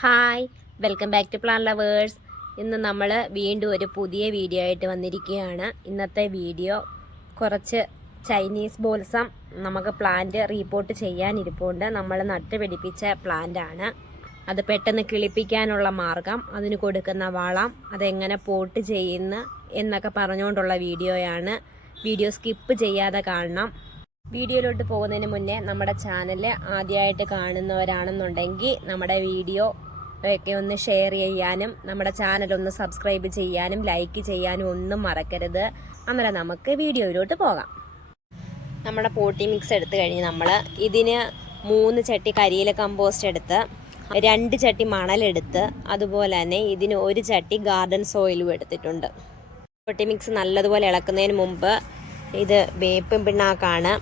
Hi, welcome back to plant lovers. ഇന്ന് നമ്മൾ വീണ്ടും ഒരു പുതിയ വീഡിയോ ആയിട്ട് വന്നിരിക്കുകയാണ്. ഇന്നത്തെ വീഡിയോ കുറച്ച് ചൈനീസ് ബോൾസം നമുക്ക് പ്ലാന്റ് റീപോർട്ട് ചെയ്യാനിരിപ്പുണ്ട്. നമ്മൾ നട്ടുപിടിപ്പിച്ച പ്ലാന്റ് ആണ്. അത് പെട്ടെന്ന് കിളിപ്പിക്കാനുള്ള മാർഗം, അതിന് കൊടുക്കുന്ന വളം, അതെങ്ങനെ പോട്ട് ചെയ്യുന്നു എന്നൊക്കെ പറഞ്ഞുകൊണ്ടുള്ള വീഡിയോയാണ്. വീഡിയോ സ്കിപ്പ് ചെയ്യാതെ കാണണം. വീഡിയോയിലോട്ട് പോകുന്നതിന് മുന്നേ നമ്മുടെ ചാനൽ ആദ്യമായിട്ട് കാണുന്നവരാണെന്നുണ്ടെങ്കിൽ നമ്മുടെ വീഡിയോ ഒക്കെ ഒന്ന് ഷെയർ ചെയ്യാനും നമ്മുടെ ചാനൽ ഒന്ന് സബ്സ്ക്രൈബ് ചെയ്യാനും ലൈക്ക് ചെയ്യാനും ഒന്നും മറക്കരുത്. അന്നേരം നമുക്ക് വീഡിയോയിലോട്ട് പോകാം. നമ്മുടെ പോട്ടി മിക്സ് എടുത്തു കഴിഞ്ഞ് നമ്മൾ ഇതിന് 3 ചട്ടി കരിയില കമ്പോസ്റ്റ് എടുത്ത് 2 ചട്ടി മണലെടുത്ത് അതുപോലെ തന്നെ ഇതിന് 1 ചട്ടി ഗാർഡൻ സോയിലും എടുത്തിട്ടുണ്ട്. പോട്ടി മിക്സ് നല്ലതുപോലെ ഇളക്കുന്നതിന് മുമ്പ് ഇത് വേപ്പും പിണ്ണാക്കാണ്.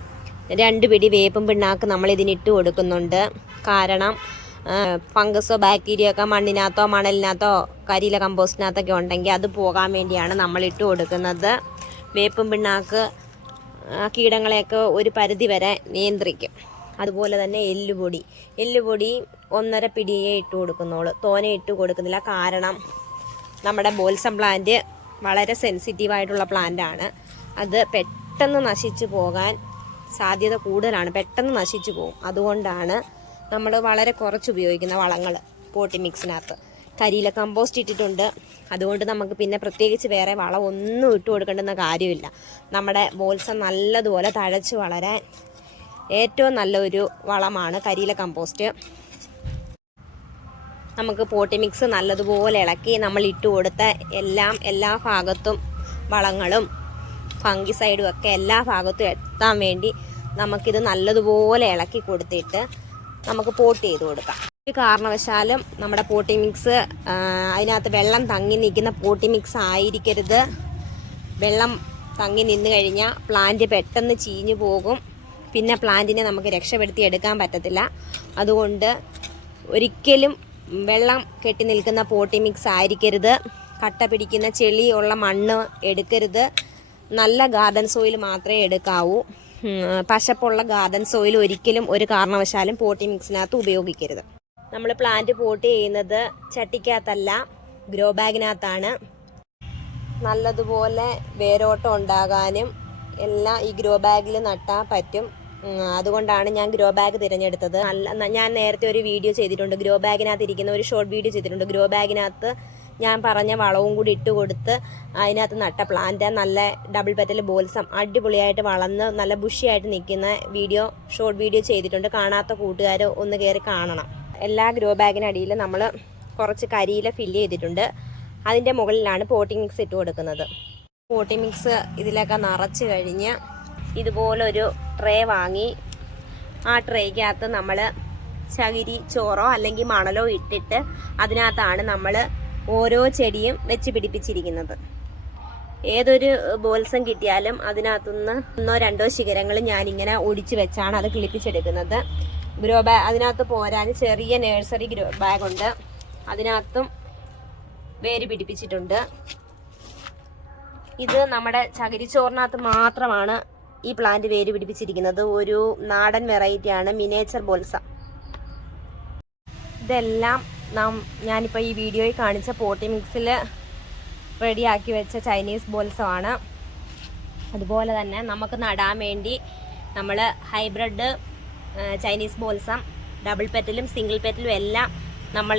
2 പിടി വേപ്പും പിണ്ണാക്ക് നമ്മൾ ഇതിനിട്ട് കൊടുക്കുന്നുണ്ട്. കാരണം ഫംഗസോ ബാക്ടീരിയ ഒക്കെ മണ്ണിനകത്തോ മണലിനകത്തോ കരിയില കമ്പോസ്റ്റിനകത്തൊക്കെ ഉണ്ടെങ്കിൽ അത് പോകാൻ വേണ്ടിയാണ് നമ്മൾ ഇട്ട് കൊടുക്കുന്നത്. വേപ്പും പിണ്ണാക്ക് കീടങ്ങളെയൊക്കെ ഒരു പരിധി വരെ നിയന്ത്രിക്കും. അതുപോലെ തന്നെ എല്ലുപൊടി 1.5 പിടിയേ ഇട്ട് കൊടുക്കുന്നുള്ളൂ, തോനെ ഇട്ട് കൊടുക്കുന്നില്ല. കാരണം നമ്മുടെ ബോൾസം പ്ലാന്റ് വളരെ സെൻസിറ്റീവായിട്ടുള്ള പ്ലാന്റാണ്. അത് പെട്ടെന്ന് നശിച്ചു പോകാൻ സാധ്യത കൂടുതലാണ്, പെട്ടെന്ന് നശിച്ചു പോകും. അതുകൊണ്ടാണ് നമ്മൾ വളരെ കുറച്ച് ഉപയോഗിക്കുന്ന വളങ്ങൾ പോട്ടി മിക്സിനകത്ത്. കരിയില കമ്പോസ്റ്റ് ഇട്ടിട്ടുണ്ട്, അതുകൊണ്ട് നമുക്ക് പിന്നെ പ്രത്യേകിച്ച് വേറെ വളം ഒന്നും ഇട്ട് കൊടുക്കേണ്ടുന്ന കാര്യമില്ല. നമ്മുടെ ബോൾസം നല്ലതുപോലെ തഴച്ച് വളരാൻ ഏറ്റവും നല്ലൊരു വളമാണ് കരിയില കമ്പോസ്റ്റ്. നമുക്ക് പോട്ടി മിക്സ് നല്ലതുപോലെ ഇളക്കി നമ്മൾ ഇട്ട് കൊടുത്ത എല്ലാ ഭാഗത്തും വളങ്ങളും ഫംഗിസൈഡും ഒക്കെ എല്ലാ ഭാഗത്തും എത്താൻ വേണ്ടി നമുക്കിത് നല്ലതുപോലെ ഇളക്കി കൊടുത്തിട്ട് നമുക്ക് പോട്ട് ചെയ്ത് കൊടുക്കാം. ഒരു കാരണവശാലും നമ്മുടെ പോട്ടി മിക്സ് അതിനകത്ത് വെള്ളം തങ്ങി നിൽക്കുന്ന പോട്ടി മിക്സ് ആയിരിക്കരുത്. വെള്ളം തങ്ങി നിന്ന് കഴിഞ്ഞാൽ പ്ലാന്റ് പെട്ടെന്ന് ചീഞ്ഞു പോകും. പിന്നെ പ്ലാന്റിനെ നമുക്ക് രക്ഷപ്പെടുത്തി എടുക്കാൻ പറ്റത്തില്ല. അതുകൊണ്ട് ഒരിക്കലും വെള്ളം കെട്ടി നിൽക്കുന്ന പോട്ടി മിക്സ് ആയിരിക്കരുത്. കട്ട പിടിക്കുന്ന ചെളിയുള്ള മണ്ണ് എടുക്കരുത്. നല്ല ഗാർഡൻ സോയിൽ മാത്രമേ എടുക്കാവൂ. പശപ്പുള്ള ഗാർഡൻ സോയിൽ ഒരിക്കലും ഒരു കാരണവശാലും പോട്ടി മിക്സിനകത്ത് ഉപയോഗിക്കരുത്. നമ്മൾ പ്ലാന്റ് പോട്ട് ചെയ്യുന്നത് ചട്ടിക്കകത്തല്ല, ഗ്രോ ബാഗിനകത്താണ്. നല്ലതുപോലെ വേരോട്ടം ഉണ്ടാകാനും എല്ലാം ഈ ഗ്രോ ബാഗിൽ നട്ടാൽ പറ്റും. അതുകൊണ്ടാണ് ഞാൻ ഗ്രോ ബാഗ് തിരഞ്ഞെടുത്തത്. ഞാൻ നേരത്തെ ഒരു വീഡിയോ ചെയ്തിട്ടുണ്ട്, ഗ്രോ ബാഗിനകത്ത് ഇരിക്കുന്ന ഒരു ഷോർട്ട് വീഡിയോ ചെയ്തിട്ടുണ്ട്. ഗ്രോ ബാഗിനകത്ത് ഞാൻ പറഞ്ഞ വളവും കൂടി ഇട്ട് കൊടുത്ത് അതിനകത്ത് നട്ട പ്ലാന്റ് നല്ല ഡബിൾ പെറ്റൽ ബോൾസം അടിപൊളിയായിട്ട് വളർന്ന് നല്ല ബുഷിയായിട്ട് നിൽക്കുന്ന ഷോർട്ട് വീഡിയോ ചെയ്തിട്ടുണ്ട്. കാണാത്ത കൂട്ടുകാർ ഒന്ന് കയറി കാണണം. എല്ലാ ഗ്രോ ബാഗിനടിയിൽ നമ്മൾ കുറച്ച് കരിയില ഫില്ല് ചെയ്തിട്ടുണ്ട്. അതിൻ്റെ മുകളിലാണ് പോട്ടി മിക്സ് ഇട്ട് കൊടുക്കുന്നത്. പോട്ടി മിക്സ് ഇതിലൊക്കെ നിറച്ച് കഴിഞ്ഞ് ഇതുപോലൊരു ട്രേ വാങ്ങി ആ ട്രേക്കകത്ത് നമ്മൾ ചകിരി ചോറോ അല്ലെങ്കിൽ മണലോ ഇട്ടിട്ട് അതിനകത്താണ് നമ്മൾ ഓരോ ചെടിയും വെച്ച് പിടിപ്പിച്ചിരിക്കുന്നത്. ഏതൊരു ബോൾസം കിട്ടിയാലും അതിനകത്തുനിന്ന് 1-2 ശിഖരങ്ങൾ ഞാനിങ്ങനെ ഒടിച്ച് വെച്ചാണ് അത് കിളിപ്പിച്ചെടുക്കുന്നത്. ഗ്രോ ബാഗ് അതിനകത്ത് പോരാൻ ചെറിയ നഴ്സറി ഗ്രോ ബാഗുണ്ട്, അതിനകത്തും വേര് പിടിപ്പിച്ചിട്ടുണ്ട്. ഇത് നമ്മുടെ ചകിരിച്ചോറിനകത്ത് മാത്രമാണ് ഈ പ്ലാന്റ് വേര് പിടിപ്പിച്ചിരിക്കുന്നത്. ഒരു നാടൻ വെറൈറ്റിയാണ് മിനിയേച്ചർ ബോൾസം. ഇതെല്ലാം ഞാനിപ്പോൾ ഈ വീഡിയോയിൽ കാണിച്ച പോട്ടി മിക്സിൽ റെഡിയാക്കി വെച്ച ചൈനീസ് ബോൾസമാണ്. അതുപോലെ തന്നെ നമുക്ക് നടാൻ വേണ്ടി നമ്മൾ ഹൈബ്രിഡ് ചൈനീസ് ബോൾസം ഡബിൾ പെറ്റലും സിംഗിൾ പെറ്റലും എല്ലാം നമ്മൾ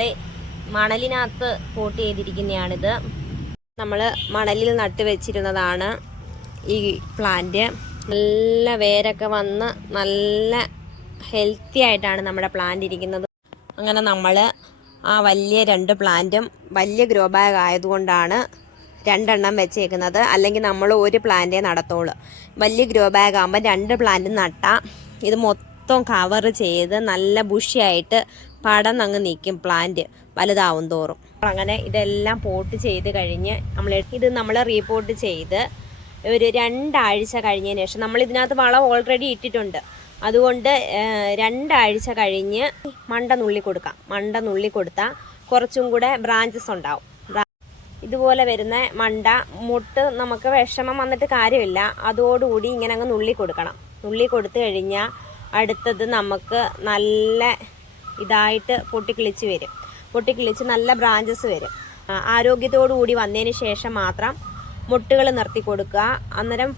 മണലിനകത്ത് പോട്ട് ചെയ്തിരിക്കുന്നതാണിത്. നമ്മൾ മണലിൽ നട്ട് വെച്ചിരുന്നതാണ് ഈ പ്ലാന്റ്. നല്ല വേരൊക്കെ വന്ന് നല്ല ഹെൽത്തി ആയിട്ടാണ് നമ്മുടെ പ്ലാന്റ് ഇരിക്കുന്നത്. അങ്ങനെ നമ്മൾ ആ വലിയ 2 പ്ലാന്റും വലിയ ഗ്രോ ബാഗ് ആയതുകൊണ്ടാണ് 2 എണ്ണം വെച്ചേക്കുന്നത്. അല്ലെങ്കിൽ നമ്മൾ ഒരു പ്ലാന്റേ നടത്തുള്ളൂ. വലിയ ഗ്രോ ബാഗ് ആകുമ്പോൾ 2 പ്ലാന്റ് നട്ടാൽ ഇത് മൊത്തം കവർ ചെയ്ത് നല്ല ബുഷിയായിട്ട് പടന്നങ്ങ് നിൽക്കും പ്ലാന്റ് വലുതാവും തോറും. അങ്ങനെ ഇതെല്ലാം പോട്ട് ചെയ്ത് കഴിഞ്ഞ് നമ്മൾ റീപോർട്ട് ചെയ്ത് ഒരു 2 ആഴ്ച കഴിഞ്ഞതിന് ശേഷം നമ്മൾ ഇതിനകത്ത് വളം ഓൾറെഡി ഇട്ടിട്ടുണ്ട്. അതുകൊണ്ട് 2 ആഴ്ച കഴിഞ്ഞ് മണ്ട നുള്ളി കൊടുക്കാം. മണ്ട നുള്ളി കൊടുത്താൽ കുറച്ചും കൂടെ ബ്രാഞ്ചസ് ഉണ്ടാവും. ഇതുപോലെ വരുന്ന മണ്ട മുട്ട് നമുക്ക് വിഷമം വന്നിട്ട് കാര്യമില്ല. അതോടുകൂടി ഇങ്ങനെ അങ്ങ് നുള്ളി കൊടുക്കണം. നുള്ളി കൊടുത്തു കഴിഞ്ഞാൽ അടുത്തത് നമുക്ക് നല്ല ഇതായിട്ട് പൊട്ടിക്കിളിച്ച് വരും. പൊട്ടിക്കിളിച്ച് നല്ല ബ്രാഞ്ചസ് വരും. ആരോഗ്യത്തോടു കൂടി വന്നതിന് ശേഷം മാത്രം മുട്ടുകൾ നിർത്തി കൊടുക്കുക. അന്നേരം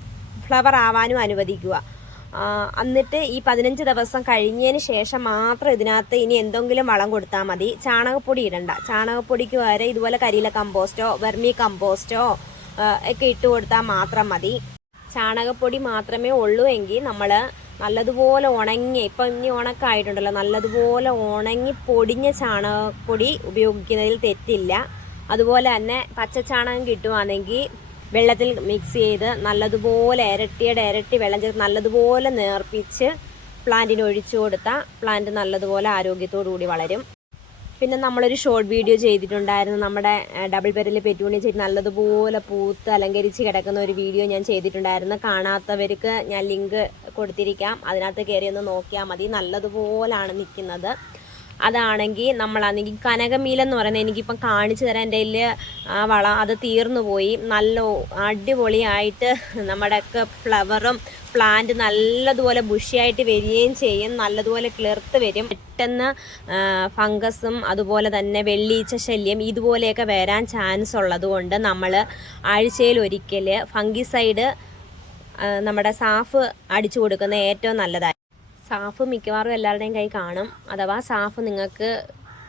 ഫ്ലവർ ആവാനും അനുവദിക്കുക. എന്നിട്ട് ഈ 15 ദിവസം കഴിഞ്ഞതിന് ശേഷം മാത്രം ഇതിനകത്ത് ഇനി എന്തെങ്കിലും വളം കൊടുത്താൽ മതി. ചാണകപ്പൊടി ഇടണ്ട. ചാണകപ്പൊടിക്ക് വരെ ഇതുപോലെ കരിയില കമ്പോസ്റ്റോ വെർമി കമ്പോസ്റ്റോ ഒക്കെ ഇട്ട് കൊടുത്താൽ മാത്രം മതി. ചാണകപ്പൊടി മാത്രമേ ഉള്ളൂ എങ്കിൽ നമ്മൾ നല്ലതുപോലെ ഉണങ്ങി, ഇപ്പം ഇനി ഉണക്കായിട്ടുണ്ടല്ലോ, നല്ലതുപോലെ ഉണങ്ങി പൊടിഞ്ഞ ചാണകപ്പൊടി ഉപയോഗിക്കുന്നതിൽ തെറ്റില്ല. അതുപോലെ തന്നെ പച്ചച്ചാണകം കിട്ടുവാണെങ്കിൽ വെള്ളത്തിൽ മിക്സ് ചെയ്ത് നല്ലതുപോലെ ഇരട്ടി വെള്ളം ചേർത്ത് നല്ലതുപോലെ നേർപ്പിച്ച് പ്ലാന്റിന് ഒഴിച്ചു കൊടുത്താൽ പ്ലാന്റ് നല്ലതുപോലെ ആരോഗ്യത്തോടു കൂടി വളരും. പിന്നെ നമ്മളൊരു ഷോർട്ട് വീഡിയോ ചെയ്തിട്ടുണ്ടായിരുന്നു. നമ്മുടെ ഡബിൾ പെരൽ പെറ്റൂണി ചെടി നല്ലതുപോലെ പൂത്ത് അലങ്കരിച്ച് കിടക്കുന്ന ഒരു വീഡിയോ ഞാൻ ചെയ്തിട്ടുണ്ടായിരുന്നു. കാണാത്തവർക്ക് ഞാൻ ലിങ്ക് കൊടുത്തിരിക്കാം. അതിനകത്ത് കയറി ഒന്ന് നോക്കിയാൽ മതി. നല്ലതുപോലാണ് നിൽക്കുന്നത്. അതാണെങ്കിൽ നമ്മളാണെങ്കിൽ കനകമീലെന്ന് പറയുന്നത് എനിക്കിപ്പം കാണിച്ചു തരാൻ എൻ്റെ കയ്യിൽ ആ വളം അത് തീർന്നു പോയി. നല്ല അടിപൊളിയായിട്ട് നമ്മുടെയൊക്കെ ഫ്ലവറും പ്ലാന്റ് നല്ലതുപോലെ ബുഷിയായിട്ട് വരികയും ചെയ്യും. നല്ലതുപോലെ കിളിർത്ത് വരും. പെട്ടെന്ന് ഫംഗസും അതുപോലെ തന്നെ വെള്ളീച്ച ശല്യം ഇതുപോലെയൊക്കെ വരാൻ ചാൻസ് ഉള്ളത് കൊണ്ട് നമ്മൾ ആഴ്ചയിൽ ഒരിക്കൽ ഫംഗിസൈഡ് നമ്മുടെ സാഫ് അടിച്ചു കൊടുക്കുന്നത് ഏറ്റവും നല്ലതായി. സാഫ് മിക്കവാറും എല്ലാവരുടെയും കൈ കാണും. അഥവാ സാഫ് നിങ്ങൾക്ക്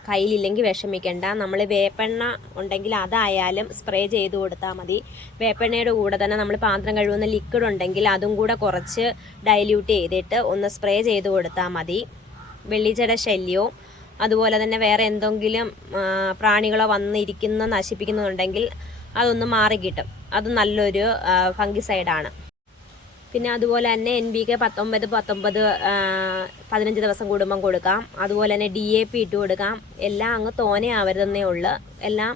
കയ്യിലില്ലെങ്കിൽ വിഷമിക്കേണ്ട. നമ്മൾ വേപ്പെണ്ണ ഉണ്ടെങ്കിൽ അതായാലും സ്പ്രേ ചെയ്ത് കൊടുത്താൽ മതി. വേപ്പെണ്ണയുടെ കൂടെ തന്നെ നമ്മൾ പാത്രം കഴുകുന്ന ലിക്വിഡ് ഉണ്ടെങ്കിൽ അതും കൂടെ കുറച്ച് ഡൈല്യൂട്ട് ചെയ്തിട്ട് ഒന്ന് സ്പ്രേ ചെയ്ത് കൊടുത്താൽ മതി. വെള്ളിച്ചയുടെ ശല്യവും അതുപോലെ തന്നെ വേറെ എന്തെങ്കിലും പ്രാണികളോ വന്നിരിക്കുന്ന നശിപ്പിക്കുന്നുണ്ടെങ്കിൽ അതൊന്ന് മാറിക്കിട്ടും. അത് നല്ലൊരു ഫംഗിസൈഡാണ്. പിന്നെ അതുപോലെ തന്നെ NPK 19 15 ദിവസം കൂടുമ്പം കൊടുക്കാം. അതുപോലെ തന്നെ DAP ഇട്ട് കൊടുക്കാം. എല്ലാം അങ്ങ് തോനെ ആവരുതെന്നേ ഉള്ളൂ. എല്ലാം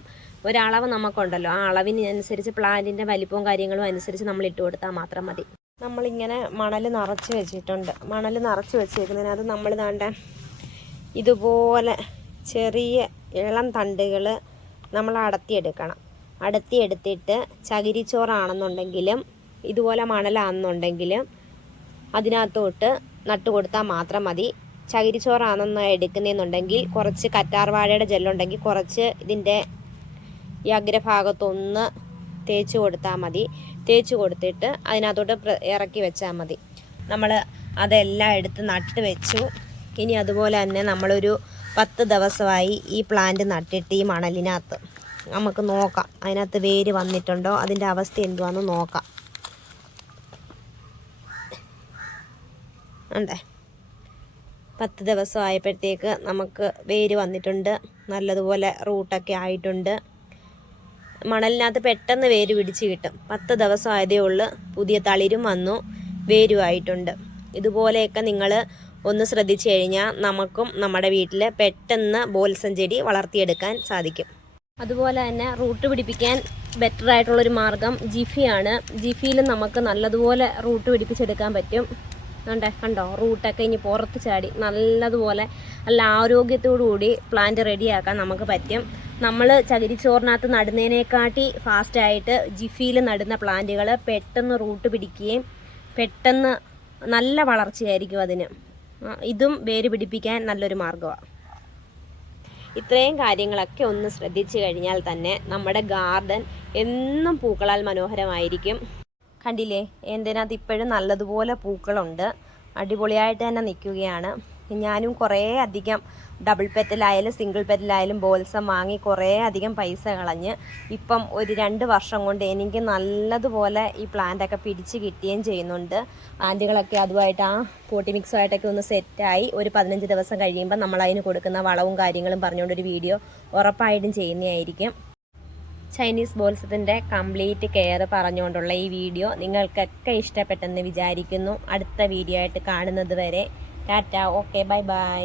ഒരളവ് നമുക്കുണ്ടല്ലോ, ആ അളവിനനുസരിച്ച് പ്ലാന്റിൻ്റെ വലിപ്പവും കാര്യങ്ങളും അനുസരിച്ച് നമ്മൾ ഇട്ട് കൊടുത്താൽ മാത്രം മതി. നമ്മളിങ്ങനെ മണൽ നിറച്ച് വെച്ചിട്ടുണ്ട്. മണൽ നിറച്ച് വെച്ചേക്കുന്നതിനകത്ത് നമ്മൾ താണ്ട ഇതുപോലെ ചെറിയ ഇളം തണ്ടുകൾ നമ്മൾ അടത്തിയെടുക്കണം. അടത്തിയെടുത്തിട്ട് ചകിരിച്ചോറാണെന്നുണ്ടെങ്കിലും ഇതുപോലെ മണലാണെന്നുണ്ടെങ്കിലും അതിനകത്തോട്ട് നട്ടു കൊടുത്താൽ മാത്രം മതി. ചകിരിച്ചോറാണെന്ന് എടുക്കുന്നതെന്നുണ്ടെങ്കിൽ കുറച്ച് കറ്റാർവാഴയുടെ ജെല്ലുണ്ടെങ്കിൽ കുറച്ച് ഇതിൻ്റെ ഈ അഗ്രഭാഗത്തൊന്ന് തേച്ച് കൊടുത്താൽ മതി. തേച്ച് കൊടുത്തിട്ട് അതിനകത്തോട്ട് ഇറക്കി വെച്ചാൽ മതി. നമ്മൾ അതെല്ലാം എടുത്ത് നട്ട് വെച്ചു. ഇനി അതുപോലെ തന്നെ നമ്മളൊരു 10 ദിവസമായി ഈ പ്ലാന്റ് നട്ടിട്ട് ഈ മണലിനകത്ത് നമുക്ക് നോക്കാം അതിനകത്ത് വേര് വന്നിട്ടുണ്ടോ, അതിൻ്റെ അവസ്ഥ എന്തുവാണെന്ന് നോക്കാം. ഉണ്ടേ 10 ദിവസം ആയപ്പോഴത്തേക്ക് നമുക്ക് വേര് വന്നിട്ടുണ്ട്. നല്ലതുപോലെ റൂട്ടൊക്കെ ആയിട്ടുണ്ട്. മണലിനകത്ത് പെട്ടെന്ന് വേര് പിടിച്ച് കിട്ടും. 10 ദിവസം ആയതേ ഉള്ളൂ. പുതിയ തളിരും വന്നു, വേരും ആയിട്ടുണ്ട്. ഇതുപോലെയൊക്കെ നിങ്ങൾ ഒന്ന് ശ്രദ്ധിച്ചു കഴിഞ്ഞാൽ നമുക്കും നമ്മുടെ വീട്ടിൽ പെട്ടെന്ന് ബോൾസം ചെടി വളർത്തിയെടുക്കാൻ സാധിക്കും. അതുപോലെ തന്നെ റൂട്ട് പിടിപ്പിക്കാൻ ബെറ്റർ ആയിട്ടുള്ളൊരു മാർഗം ജിഫിയാണ്. ജിഫിയിൽ നമുക്ക് നല്ലതുപോലെ റൂട്ട് പിടിപ്പിച്ചെടുക്കാൻ പറ്റും. കണ്ടോ റൂട്ടൊക്കെ ഇനി പുറത്ത് ചാടി നല്ലതുപോലെ നല്ല ആരോഗ്യത്തോടു കൂടി പ്ലാന്റ് റെഡിയാക്കാൻ നമുക്ക് പറ്റും. നമ്മൾ ചകിരിച്ചോറിനകത്ത് നടുന്നതിനെക്കാട്ടി ഫാസ്റ്റായിട്ട് ജിഫിയിൽ നടുന്ന പ്ലാന്റുകൾ പെട്ടെന്ന് റൂട്ട് പിടിക്കുകയും പെട്ടെന്ന് നല്ല വളർച്ചയായിരിക്കും അതിന്. ഇതും വേര് പിടിപ്പിക്കാൻ നല്ലൊരു മാർഗ്ഗമാണ്. ഇത്രയും കാര്യങ്ങളൊക്കെ ഒന്ന് ശ്രദ്ധിച്ചു കഴിഞ്ഞാൽ തന്നെ നമ്മുടെ ഗാർഡൻ എന്നും പൂക്കളാൽ മനോഹരമായിരിക്കും. കണ്ടില്ലേ, എന്തിനകത്ത് ഇപ്പോഴും നല്ലതുപോലെ പൂക്കളുണ്ട്. അടിപൊളിയായിട്ട് തന്നെ നിൽക്കുകയാണ്. ഞാനും കുറേ അധികം ഡബിൾ പെറ്റലായാലും സിംഗിൾ പെറ്റലായാലും ബോൾസം വാങ്ങി കുറേ അധികം പൈസ കളഞ്ഞ് ഇപ്പം ഒരു 2 വർഷം കൊണ്ട് എനിക്ക് നല്ലതുപോലെ ഈ പ്ലാന്റൊക്കെ പിടിച്ച് കിട്ടുകയും ചെയ്യുന്നുണ്ട്. പ്ലാന്റുകളൊക്കെ അതുമായിട്ട് ആ പോട്ടി മിക്സുമായിട്ടൊക്കെ ഒന്ന് സെറ്റായി ഒരു 15 ദിവസം കഴിയുമ്പോൾ നമ്മളതിന് കൊടുക്കുന്ന വളവും കാര്യങ്ങളും പറഞ്ഞുകൊണ്ടൊരു വീഡിയോ ഉറപ്പായിട്ടും ചെയ്യുന്നതായിരിക്കും. ചൈനീസ് ബോൾസത്തിൻ്റെ കംപ്ലീറ്റ് കെയർ പറഞ്ഞുകൊണ്ടുള്ള ഈ വീഡിയോ നിങ്ങൾക്കൊക്കെ ഇഷ്ടപ്പെട്ടെന്ന് വിചാരിക്കുന്നു. അടുത്ത വീഡിയോ ആയിട്ട് കാണുന്നത് വരെ ടാറ്റ, ഓക്കെ, ബൈ ബൈ.